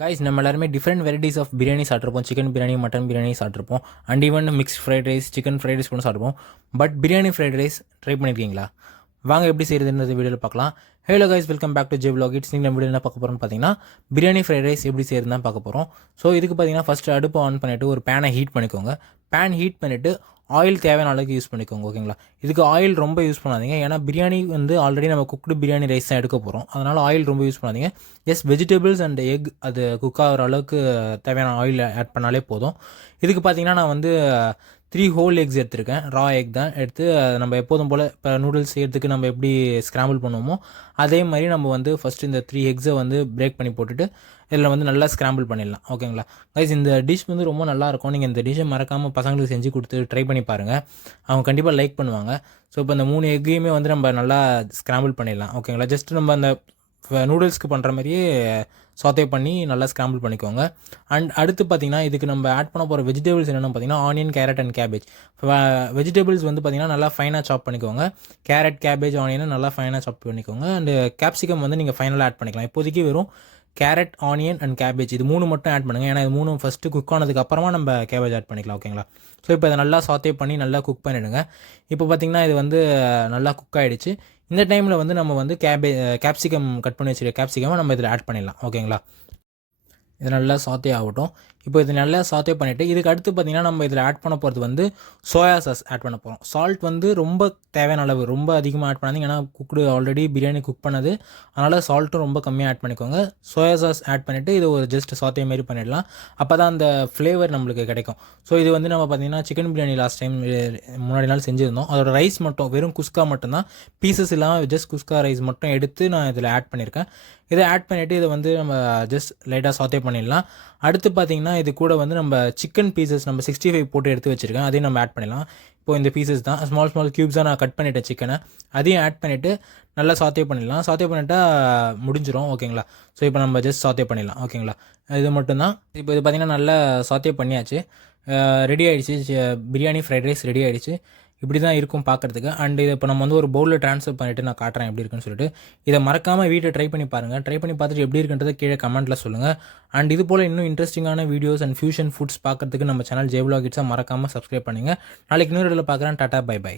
Guys, நம்ம எல்லாருமே different varieties of biryani சாப்பிட்ருப்போம். சிக்கன் பிரியாணி, மட்டன் பிரியாணி சாப்பிட்ருப்போம். And even mixed fried rice, chicken fried rice கூட சாப்பிடுவோம். But biryani fried rice try பண்ணியிருக்கீங்களா? வாங்க எப்படி செய்கிறதுன்றது வீடியோவில் பார்க்கலாம். Hello guys, welcome back to J vlog it's. நீங்கள் நம்ம வீடியோ என்ன பார்க்க போகிறோம்னு பார்த்தீங்கன்னா, பிரியாணி ஃப்ரைட் ரைஸ் எப்படி செய்யறது தான் பார்க்க போகிறோம். ஸோ இதுக்கு பார்த்தீங்கன்னா ஃபஸ்ட்டு அடுப்பை ஆன் பண்ணிவிட்டு ஒரு பேனை ஹீட் பண்ணிக்கோங்க. பேன் ஹீட் பண்ணிவிட்டு ஆயில் தேவையான அளவுக்கு யூஸ் பண்ணிக்கோங்க. ஓகேங்களா? இதுக்கு ஆயில் ரொம்ப யூஸ் பண்ணாதீங்க. ஏன்னா பிரியாணி வந்து ஆல்ரெடி நம்ம குக்டு பிரியாணி ரைஸ் தான் எடுக்க போகிறோம். அதனால் ஆயில் ரொம்ப யூஸ் பண்ணாதீங்க. ஜஸ்ட் வெஜிடபிள்ஸ் அண்ட் எக் அது குக் ஆகிற அளவுக்கு தேவையான ஆயில் ஆட் பண்ணாலே போதும். இதுக்கு பார்த்தீங்கன்னா நான் வந்து 3 ஹோல் எக்ஸ் எடுத்திருக்கேன். ரா எக் தான் எடுத்து நம்ம எப்போதும் போல் இப்போ நூடுல்ஸ் செய்கிறதுக்கு நம்ம எப்படி ஸ்க்ராம்பிள் பண்ணுவோமோ அதே மாதிரி நம்ம வந்து ஃபஸ்ட்டு இந்த 3 எக்ஸை வந்து பிரேக் பண்ணி போட்டுட்டு இதில் வந்து நல்லா ஸ்க்ராம்பிள் பண்ணிடலாம். ஓகேங்களா கைஸ், இந்த டிஷ் வந்து ரொம்ப நல்லாயிருக்கும். நீங்கள் இந்த டிஷ்ஷை மறக்காமல் பசங்களுக்கு செஞ்சு கொடுத்து ட்ரை பண்ணி பாருங்கள். அவங்க கண்டிப்பாக லைக் பண்ணுவாங்க. ஸோ இப்போ இந்த 3 எக்கையுமே வந்து நம்ம நல்லா ஸ்க்ராம்பிள் பண்ணிடலாம். ஓகேங்களா, ஜஸ்ட் நம்ம அந்த நூடுல்ஸ்க்கு பண்ணுற மாதிரியே சாத்தே பண்ணி நல்லா ஸ்க்ராம்பிள் பண்ணிக்கோங்க. அண்ட் அடுத்து பார்த்திங்கன்னா இதுக்கு நம்ம ஆட் பண்ண போகிற வெஜிடபிள்ஸ் என்னென்னு பார்த்தீங்கன்னா onion, carat and cabbage. Vegetables வந்து பார்த்திங்கன்னா நல்லா ஃபைனாக சாப் பண்ணிக்கோங்க. கேரட், கேபேஜ், ஆனியனை நல்லா ஃபைனாக சாப் பண்ணிக்கோங்க. அண்டு கேப்சிகம் வந்து நீங்கள் ஃபைனலாக ஆட் பண்ணிக்கலாம். இப்போதைக்கு வெறும் கேரட், ஆனியன் அண்ட் கேபேஜ் இது 3 மட்டும் ஆட் பண்ணுங்கள். ஏன்னா இது 3 ஃபஸ்ட்டு குக் ஆனதுக்கு அப்புறமா நம்ம கேபேஜ் ஆட் பண்ணிக்கலாம். ஓகேங்களா? ஸோ இப்போ இதை நல்லா சாத்தே பண்ணி நல்லா குக் பண்ணிவிடுங்க. இப்போ பார்த்திங்கன்னா இது வந்து நல்லா குக் ஆகிடுச்சு. இந்த டைமில் வந்து நம்ம வந்து கேப்சிகம் கட் பண்ணி வச்சுருக்க கேப்சிகமை நம்ம இதில் ஆட் பண்ணிடலாம். ஓகேங்களா? இது நல்லா சாத்தே ஆகட்டும். இப்போ இது நல்லா சாத்தே பண்ணிவிட்டு இதுக்கு அடுத்து பார்த்திங்கன்னா நம்ம இதில் ஆட் பண்ண போகிறது வந்து சோயா சாஸ் ஆட் பண்ண போகிறோம். சால்ட் வந்து ரொம்ப தேவையான அளவு, ரொம்ப அதிகமாக ஆட் பண்ணாதீங்க. ஏன்னா குக்குடு ஆல்ரெடி பிரியாணி குக் பண்ணது, அதனால் சால்ட்டும் ரொம்ப கம்மியாக ஆட் பண்ணிக்கோங்க. சோயா சாஸ் ஆட் பண்ணிவிட்டு இது ஒரு ஜஸ்ட் சாத்தே மாரி பண்ணிடலாம். அப்போ தான் அந்த ஃப்ளேவர் நம்மளுக்கு கிடைக்கும். ஸோ இது வந்து நம்ம பார்த்திங்கன்னா சிக்கன் பிரியாணி லாஸ்ட் டைம் முன்னாடி நாள் செஞ்சுருந்தோம். அதோட ரைஸ் மட்டும் வெறும் குஸ்கா மட்டும்தான், பீசஸ் இல்லாமல் ஜஸ்ட் குஸ்கா ரைஸ் மட்டும் எடுத்து நான் இதில் ஆட் பண்ணியிருக்கேன். இதை ஆட் பண்ணிவிட்டு இதை வந்து நம்ம ஜஸ்ட் லைட்டாக சாத்தே பண்ணிடலாம். அடுத்து பார்த்திங்கன்னா இது கூட வந்து நம்ம சிக்கன் பீசஸ் நம்ம 65 போட்டு எடுத்து வச்சுருக்கேன், அதையும் நம்ம ஆட் பண்ணிடலாம். இப்போது இந்த பீசஸ் தான் ஸ்மால் க்யூப்ஸாக நான் கட் பண்ணிவிட்டேன் சிக்கனை, அதையும் ஆட் பண்ணிவிட்டு நல்லா சாத்தே பண்ணிடலாம். சாத்தே பண்ணிட்டா முடிஞ்சிடும். ஓகேங்களா? ஸோ இப்போ நம்ம ஜஸ்ட் சாத்தே பண்ணிடலாம். ஓகேங்களா? இது மட்டும்தான். இப்போ இது பார்த்திங்கன்னா நல்லா சாத்தே பண்ணியாச்சு. ரெடி ஆகிடுச்சு. பிரியாணி ஃப்ரைட் ரைஸ் ரெடி ஆகிடுச்சு. இப்படி தான் இருக்கும் பார்க்குறதுக்கு. அண்ட் இதை இப்போ நம்ம வந்து ஒரு பவுலில் ட்ரான்ஸ்ஃபர் பண்ணிவிட்டு நான் காட்டுறேன் எப்படி இருக்குன்னு சொல்லிட்டு. இதை மறக்காமல் வீட்டில் ட்ரை பண்ணி பாருங்கள். ட்ரை பண்ணி பார்த்துட்டு எப்படி இருக்குன்றதை கீழே கமெண்ட்டில் சொல்லுங்கள். அண்ட் இது போல் இன்னும் இன்ட்ரெஸ்டிங்கான வீடியோஸ் அண்ட் ஃபியூஷன் ஃபுட்ஸ் பார்க்குறதுக்கு நம்ம சேனல் ஜே vlog இட்ஸை மறக்காமல் சப்ஸ்கிரைப் பண்ணுங்கள். நாளைக்கு இன்னொரு வீடியோவில் பார்க்குறேன். Tata, bye by.